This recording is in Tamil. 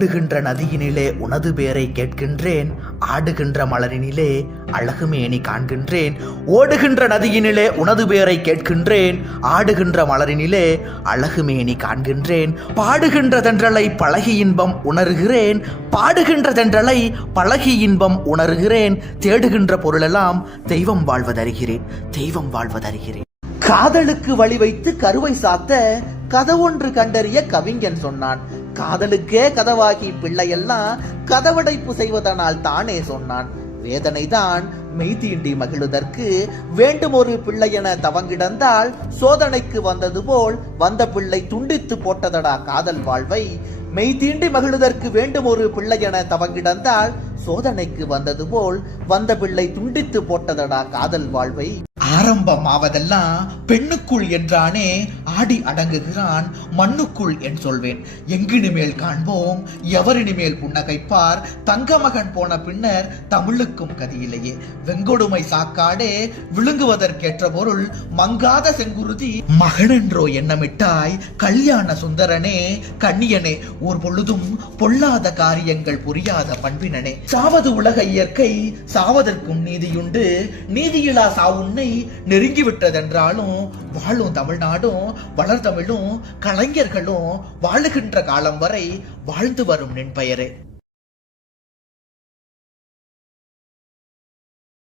ஓடுகின்ற நதியினிலே உனது பேரை கேட்கின்றேன், ஆடுகின்ற மலரினிலே அழகுமேனி காண்கின்றேன். ஓடுகின்ற நதியினிலே உனது பேரை கேட்கின்றேன், ஆடுகின்ற மலரினிலே அழகுமேனி காண்கின்றேன். பாடுகின்ற தென்றலை பழகி இன்பம் உணர்கிறேன், பாடுகின்ற தென்றலை பழகி இன்பம் உணர்கிறேன். தேடுகின்ற பொருளெல்லாம் தெய்வம் வாழ்வதறிகிறேன், தெய்வம் வாழ்வதறிகிறேன். காதலுக்கு வழி வைத்து கருவை சாத்த கதவொன்று கண்டறிய கவிஞன் சொன்னான். காதலுக்கே கதவாகி பிள்ளையெல்லாம் கதவடைப்பு செய்வதனால் தானே சொன்னான். வேதனைதான் மெய்தீண்டி மகிழுதற்கு வேண்டும் ஒரு பிள்ளையென தவங்கிடந்தால் சோதனைக்கு வந்தது போல் வந்த பிள்ளை துண்டித்து போட்டதடா காதல் வாழ்வை. மெய்தீண்டி மகிழுதற்கு வேண்டும் ஒரு பிள்ளையென தவங்கிடந்தால் சோதனைக்கு வந்தது போல் வந்த பிள்ளை துண்டித்து போட்டதடா காதல் வாழ்வை. ஆரம்பமாவதெல்லாம் பெண்ணுக்குள் என்றானே ஆடி அடங்குகிறான் மண்ணுக்குள் என் சொல்வேன். எங்கினிமேல் காண்போம் எவரினிமேல் புன்னகைப்பார், தங்க மகன் போன பின்னர் தமிழுக்கும் கதியில்லையே. வெங்கொடுமை சாக்காடே விழுங்குவதற்கேற்ற பொருள் மங்காத செங்குருதி மகனென்றோ எண்ணமிட்டாய் கல்யாண சுந்தரனே கண்ணியனே. ஒரு பொழுதும் பொல்லாத காரியங்கள் புரியாத பண்பினனே. சாவது உலக இயற்கை சாவதற்கும் நீதியுண்டு, நீதியிலா சாவுன்னை நெருங்கிவிட்டதென்றாலும் வாழும் தமிழ்நாடும் வளர்தமிழும் கலைஞர்களும் வாழுகின்ற காலம் வரை வாழ்ந்து வரும் நின் பெயரே.